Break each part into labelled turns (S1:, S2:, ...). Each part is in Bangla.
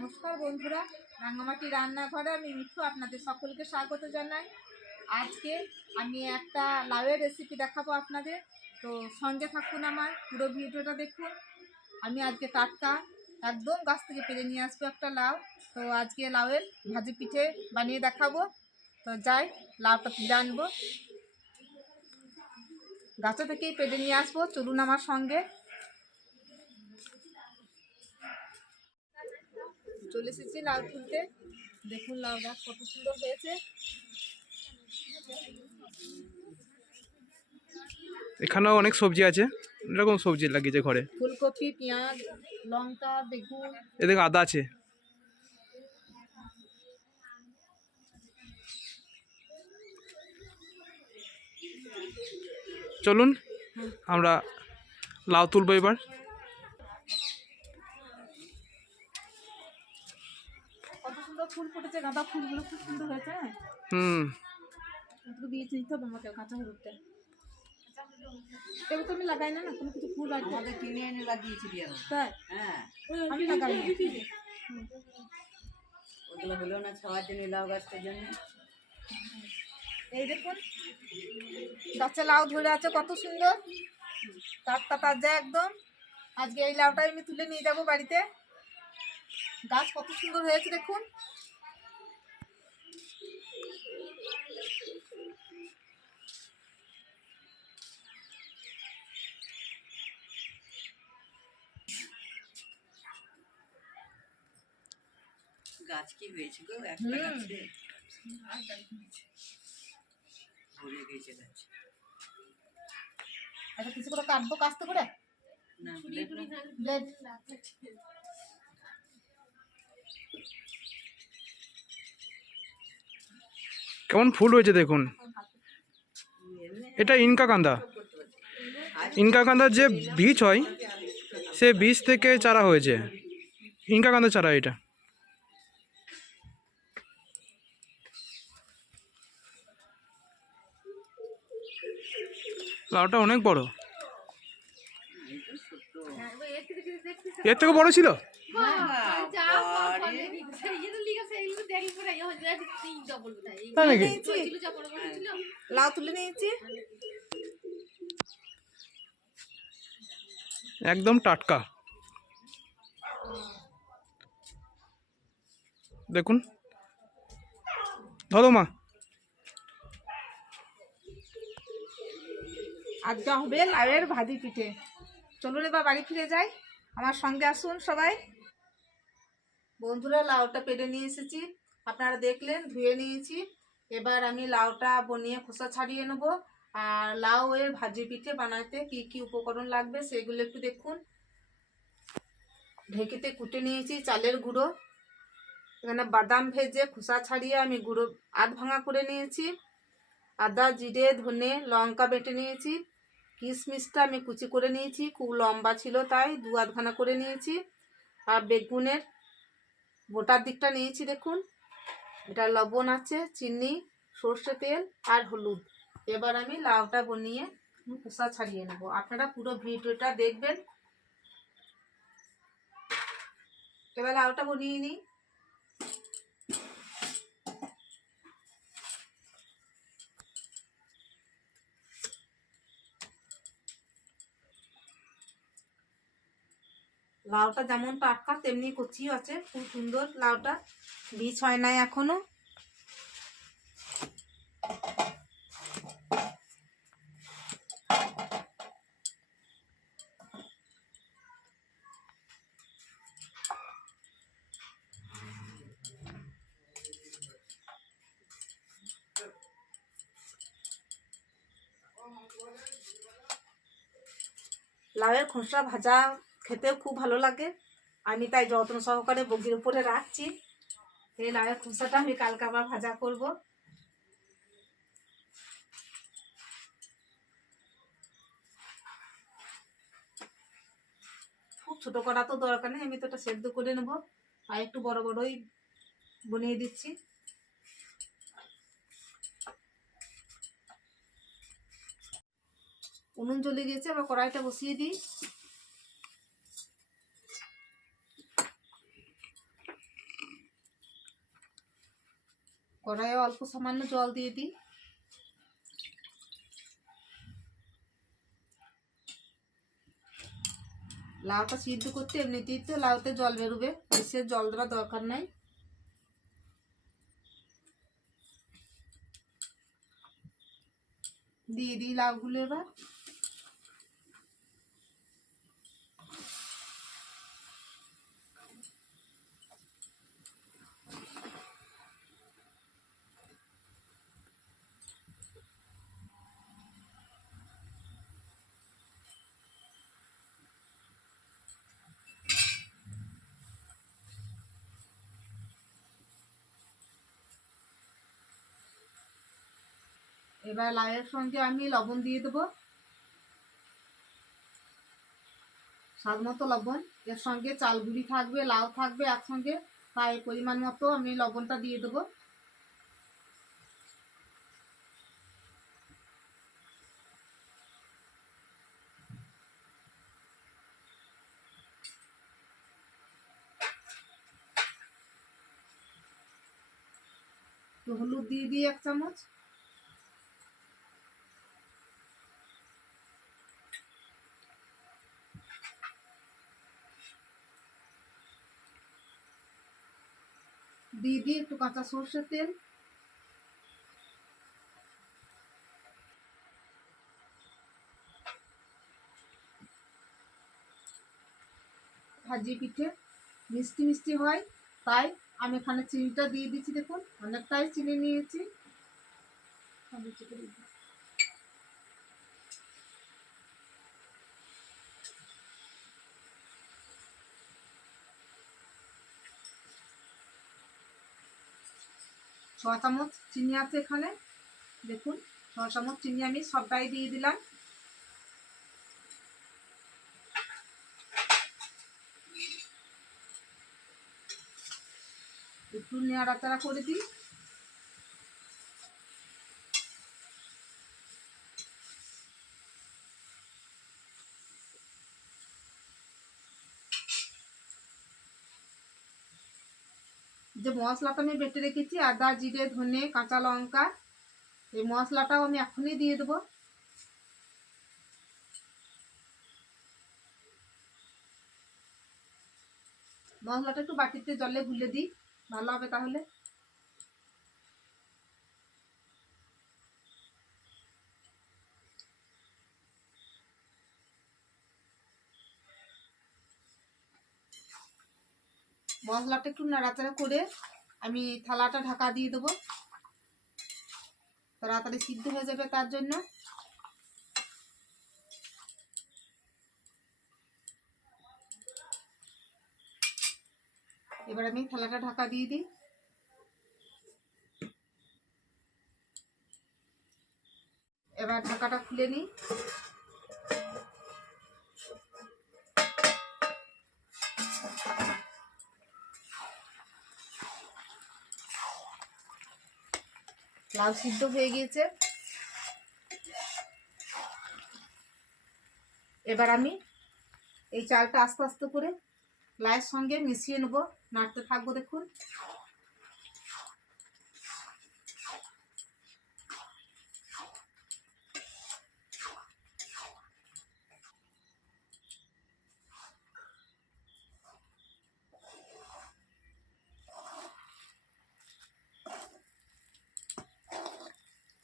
S1: নমস্কার বন্ধুরা রাঙামাটি রান্নাঘরে আমি মিঠু আপনাদের সকলকে স্বাগত জানাই। আজকে আমি একটা লাউয়ের রেসিপি দেখাবো আপনাদের। তো সঙ্গে থাকুন আমার, পুরো ভিডিওটা দেখুন। আমি আজকে টাটকা, একদম গাছ থেকে পেরে নিয়ে আসব একটা লাউ। তো আজকে লাউয়ের ভাজি পিঠে বানিয়ে দেখাবো। তো যাই, লাউটা তুলে আনব। গাছে থেকেই পেরে নিয়ে আসব। চলুন আমার সঙ্গে। চলে এসেছি লাউ তুলতে দেখুন লাউ গাছ কত সুন্দর হয়েছে।
S2: এখানেও অনেক সবজি আছে এরকম সবজি লাগিয়েছে ঘরে।
S1: ফুলকপি পেঁয়াজ লঙ্কা বেগুন।
S2: এদিকে আদা আছে। চলুন আমরা লাউ তুলবো এবার
S1: কত সুন্দর ফুল ফুটেছে গাঁদা ফুলগুলো খুব সুন্দর হয়েছে। হ্যাঁ
S2: হুম।
S1: একটু দিয়ে নিতে হবে আমাকে কাঁচা হলুদটা। এবার তো আমি লাগাই না না কোনো কিছু ফুল আছে
S3: আমাদের কিনে এনে লাগিয়েছি দিয়ে
S1: তাই?
S3: হ্যাঁ।
S1: আমি লাগাই না।
S3: ওগুলো হলো না ছাওয়ার জন্য লাউ গাছটার জন্য।
S1: এই দেখুন গাছে লাউ ধরে আছে কত সুন্দর। টাটকা তাজা একদম। আজকে এই লাউটাই আমি তুলে নিয়ে যাব বাড়িতে। গাছ কত সুন্দর হয়েছে দেখুন।
S3: গাছ কি হয়েছে গো? একটা গাছে ভরে গেছে গাছ।
S1: একটা কিছু করে কাটবো কাস্তে করে?
S3: না
S2: কেমন ফুল হয়েছে দেখুন। এটা ইনকা কান্দা। ইনকা কান্দার যে বীজ হয়, সে বীজ থেকে চারা হয়েছে। ইনকা কান্দা চারা এটা। লাউটা অনেক বড়। এর থেকে বড় ছিল?
S1: লাউ তুলে নিয়েছি
S2: একদম টাটকা। দেখুন। ধরো মা।
S1: আজকে হবে লাউয়ের ভাজি পিঠে। চলুন এবার বাড়ি ফিরে যাই। আমার সঙ্গে আসুন সবাই। বন্ধুরা, লাউটা পেরে নিয়ে এসেছি। আপনারা দেখলেন, ধুয়ে নিয়েছি। এবার আমি লাউটা বনিয়ে খোসা ছাড়িয়ে নেব। আর লাউ এর ভাজি পিঠে বানাতে কি কি উপকরণ লাগবে সেগুলো একটু দেখুন। ঢেকিতে কুটে নিয়েছি চালের গুঁড়ো। এখানে বাদাম ভেজে খোসা ছাড়িয়ে আমি গুঁড়ো আধ ভাঙা করে নিয়েছি। আদা, জিরে, ধনে, লঙ্কা বেটে নিয়েছি। কিশমিশটা আমি কুচি করে নিয়েছি, খুব লম্বা ছিল তাই দু আধখানা করে নিয়েছি। আর বেগুনের বোটার দিকটা নিয়েছি দেখুন। এটা লবণ আছে, চিনি, সর্ষে তেল আর হলুদ। এবার আমি লাউটা বনিয়ে খোসা ছাড়িয়ে নেব। আপনারা পুরো ভিডিওটা দেখবেন। এবার লাউটা বনিয়ে নিই। লাউটা যেমন টাটকা, তেমনি কচিও আছে। খুব সুন্দর লাউটা। বীজ হয় নাই এখনও। লাউয়ের খোসা ভাজা খেতেও খুব ভালো লাগে। আমি তাই যত্ন সহকারে বগির উপরে রাখছি। এই লাউয়ের খোসাটা আমি কালকে আবার ভাজা করব। খুব ছোট করা তো দরকার নেই, আমি তো এটা সেদ্ধ করে নেব। আর একটু বড় বড়ই বনিয়ে দিচ্ছি। উনুন জ্বলে গেছে আবার কড়াইটা বসিয়ে দিই। কড়াইয়ে অল্প সামান্য জল দিয়ে দিই। লাউটা সিদ্ধ করতে এমনিতেই তো লাউতে জল বেরোবে বেশি আর জল দেওয়ার দরকার নাই। দিয়ে দিই লাউগুলো এবার। এবার লাউয়ের সঙ্গে আমি লবণ দিয়ে দেবো। স্বাদ মতো লবণ। এর সঙ্গে চাল গুঁড়ি থাকবে, লাউ থাকবে একসঙ্গে। তাই পরিমাণ মতো আমি লবণটা দিয়ে দেবো। হলুদ দিয়ে দিই এক চামচ। দিয়ে দিয়ে একটু কাঁচা সর্ষের তেল। ভাজি পিঠে। মিষ্টি মিষ্টি হয়, তাই আমি এখানে চিনিটা দিয়ে দিচ্ছি, দেখুন। অনেকটাই চিনি নিয়েছি। ছ চামচ চিনি আছে এখানে। দেখুন ছ চামচ চিনি আমি সবটাই দিয়ে দিলাম। একটু নেড়াচাড়া করে দিই। মশলাটা আমি বেটে রেখেছি, আদা, জিরে, ধনে, কাঁচা লঙ্কা। এই মশলাটাও আমি এখনই দিয়ে দেবো। মশলাটা একটু বাটিতে জলে গুলে দিই, ভালো হবে তাহলে। মশলাটা একটু নাড়াচাড়া করে আমি থালাটা ঢাকা দিয়ে দেবো। তাড়াতাড়ি সিদ্ধ হয়ে যাবে তার জন্য। এবার আমি থালাটা ঢাকা দিয়ে দিই। এবার ঢাকাটা খুলে নিই। লাউ সিদ্ধ হয়ে গিয়েছে। এবার আমি এই চালটা আস্তে আস্তে করে লায়ের সঙ্গে মিশিয়ে নেব। নাড়তে থাকব দেখুন।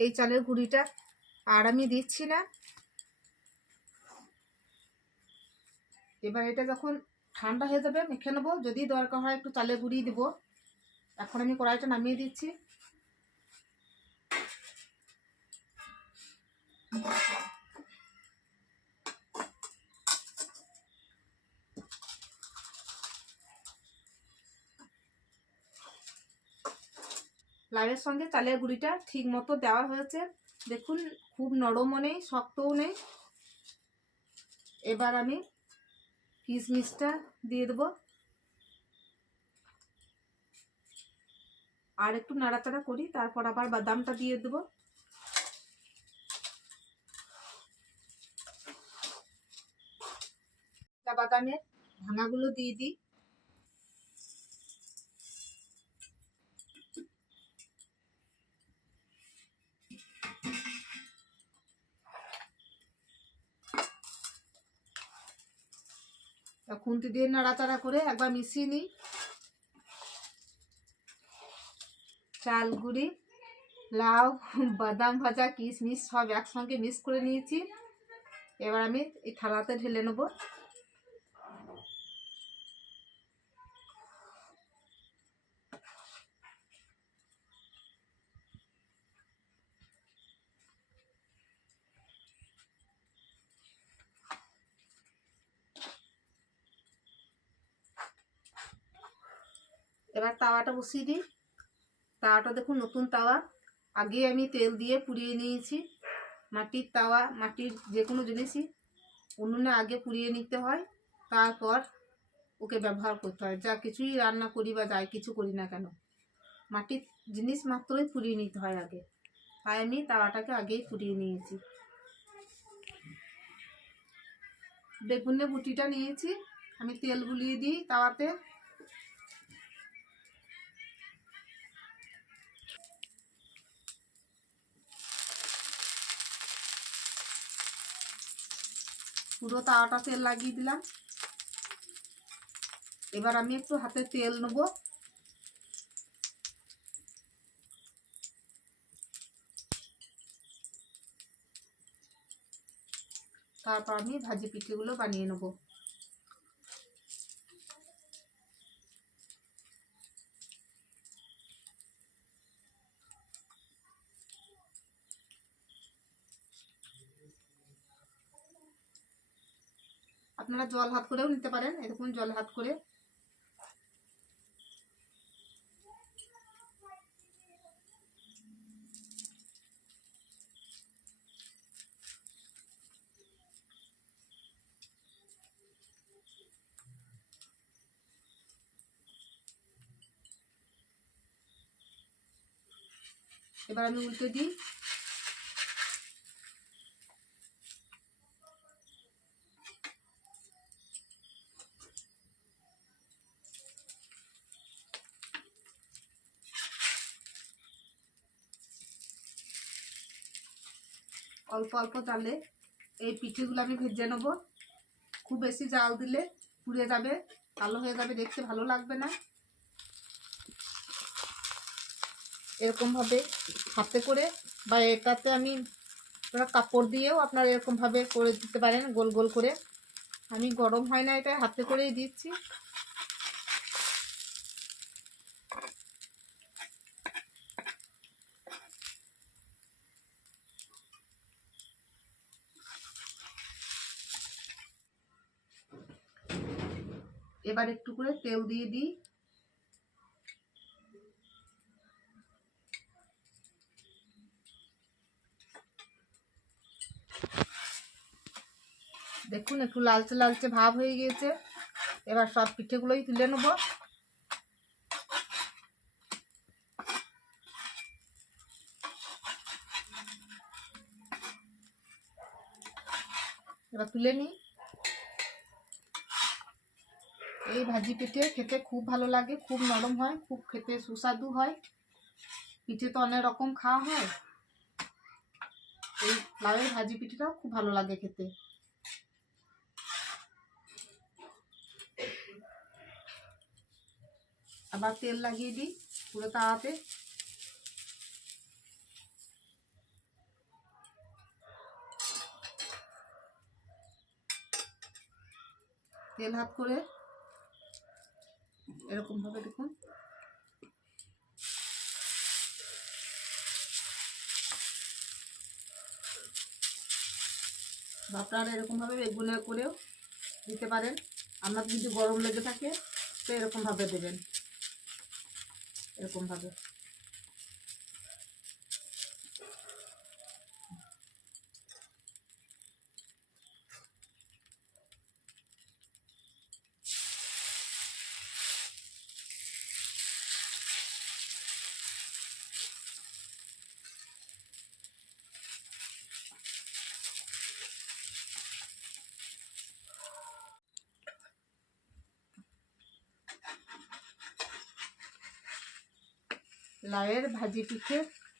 S1: এই চালের গুঁড়িটা। আর আমি দিচ্ছি না। এবার এটা যখন ঠান্ডা হয়ে যাবে, মেখে নেব। যদি দরকার হয় একটু চালের গুঁড়ি দেবো। এখন আমি কড়াইটা নামিয়ে দিচ্ছি। লাউয়ের সঙ্গে চালের গুঁড়িটা ঠিক মতো দেওয়া হয়েছে। দেখুন, খুব নরমও নেই, শক্তও নেই। এবার আমি কিশমিশটা দিয়ে দেবো। আর একটু নাড়াচাড়া করি, তারপর আবার বাদামটা দিয়ে দেবো। বাদামের ভাঙাগুলো দিয়ে দিই। খুন্তি দিয়ে নাড়াচাড়া করে একবার মিশিয়ে নিই। চাল, গুঁড়ি, লাউ, বাদাম ভাজা, কিশমিশ সব একসঙ্গে মিক্স করে নিয়েছি। এবার আমি এই থালাতে ঢেলে নেব। এবার তাওয়াটা বসিয়ে দিই। তাওয়াটা দেখুন, নতুন তাওয়া। আগে আমি তেল দিয়ে পুড়িয়ে নিয়েছি। মাটির তাওয়া, মাটির যে কোনো জিনিসই উনুনে আগে পুড়িয়ে নিতে হয়। তারপর ওকে ব্যবহার করতে হয়। যা কিছুই রান্না করি বা যাই কিছু করি না কেন, মাটির জিনিস মাত্রই পুড়িয়ে নিতে হয় আগে। তাই আমি তাওয়াটাকে আগেই পুড়িয়ে নিয়েছি। বেগুনের বুটিটা নিয়েছি। আমি তেল গুলিয়ে দিই তাওয়াতে। পুরো তাওয়াটা তেল লাগিয়ে দিলাম। এবার আমি একটু হাতে তেল নেব। তারপর আমি ভাজি পিঠেগুলো বানিয়ে নেব। আপনারা জল হাত করেও নিতে পারেন এরকম জল হাত করে। এবার আমি উল্টে দিই। অল্প অল্প জালে এই পিঠেগুলো আমি ভেজে নেব। খুব বেশি জাল দিলে পুড়ে যাবে, কালো হয়ে যাবে, দেখতে ভালো লাগবে না। এরকমভাবে হাতে করে বা এটাতে আমি কাপড় দিয়েও আপনারা এরকমভাবে করে দিতে পারেন, গোল গোল করে। আমি গরম হয় না এটা, হাতে করেই দিচ্ছি। এবার একটু করে তেল দিয়ে দিই। দেখুন, একটু লালচে লালচে ভাব হয়ে গিয়েছে। এবার সব পিঠেগুলোই তুলে নেব। এবার তুলে নিই। এই ভাজি পিঠে খেতে খুব ভালো লাগে, খুব নরম হয়, খুব খেতে সুস্বাদু হয়। পিঠে তো অনেক রকম খাওয়া হয়। এই লাউয়ের ভাজি পিঠেটাও খুব ভালো লাগে খেতে। আবার তেল লাগিয়ে দিই পুরো তাওয়াতে। তেল হাত করে এরকম ভাবে দেখুন আপনারা এরকম ভাবে বেগুনের করেও দিতে পারেন। আপনার যদি গরম লেগে থাকে, তো এরকম ভাবে দেবেন। এরকম লাউয়ের ভাজি পিঠে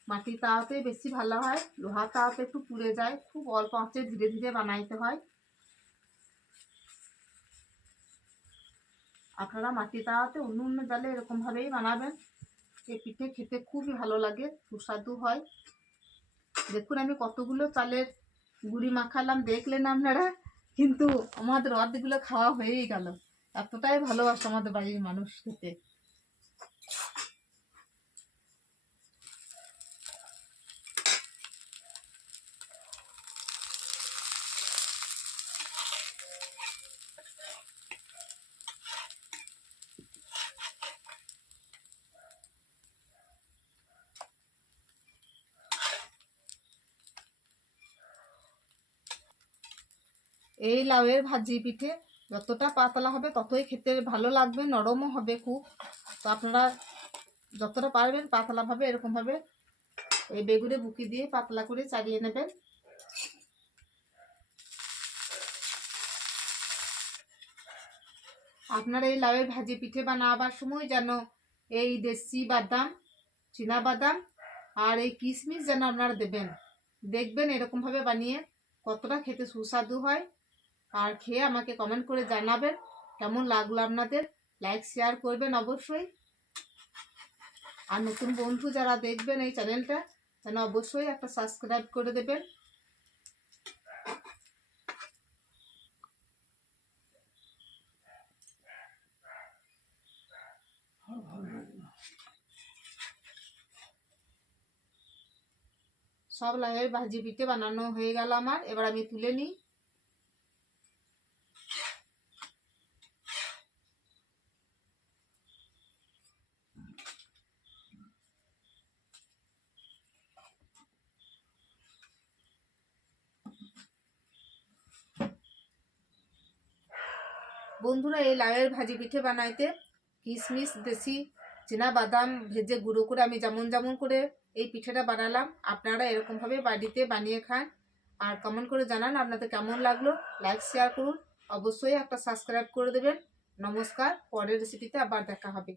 S1: মাটির তাওয়াতে বেশি ভালো হয় লোহা তাওয়াতে একটু পুড়ে যায়, খুব অল্প আঁচে ধীরে ধীরে বানাইতে হয়। আপনারা মাটি তাওয়াতে অন্য অন্য জালে এরকমভাবেই বানাবেন। এই পিঠে খেতে খুবই ভালো লাগে, সুস্বাদু হয়। দেখুন, আমি কতগুলো চালের গুড়ি মাখালাম, দেখলেন আপনারা? কিন্তু আমাদের অর্ধেকগুলো খাওয়া হয়েই গেল। এতটাই ভালোবাসে আমাদের বাড়ির মানুষ খেতে। এই লাউয়ের ভাজি পিঠে যতটা পাতলা হবে ততই খেতে ভালো লাগবে, নরমও হবে খুব। তো আপনারা যতটা পারবেন পাতলাভাবে, এরকমভাবে এই বেগুনে বুকি দিয়ে পাতলা করে চালিয়ে নেবেন। আপনারা এই লাউয়ের ভাজি পিঠে বানাবার সময় যেন এই দেশি বাদাম, চীনা বাদাম আর এই কিশমিশ যেন আপনারা দেবেন। দেখবেন এরকমভাবে বানিয়ে কতটা খেতে সুস্বাদু হয়। আর খেয়ে আমাকে কমেন্ট করে জানাবেন। কেমন লাগল আপনাদের? লাইক শেয়ার করবেন অবশ্যই। আর নতুন বন্ধু যারা দেখবেন এই চ্যানেলটা যেন অবশ্যই একটা সাবস্ক্রাইব করে দেবেন। সব লাইয়ের ভাজি পিঠে বানানো হয়ে গেল আমার। এবার আমি তুলে নিই। বন্ধুরা, এই লাউয়ের ভাজি পিঠে বানাইতে কিশমিশ দেশি চীনা বাদাম ভেজে গুঁড়ো করে আমি যেমন যেমন করে এই পিঠেটা বানালাম, আপনারা এরকমভাবে বাড়িতে বানিয়ে খান। আর কমেন্ট করে জানান আপনাদের কেমন লাগল। লাইক শেয়ার করুন। অবশ্যই একটা সাবস্ক্রাইব করে দেবেন। নমস্কার, পরের রেসিপিতে আবার দেখা হবে।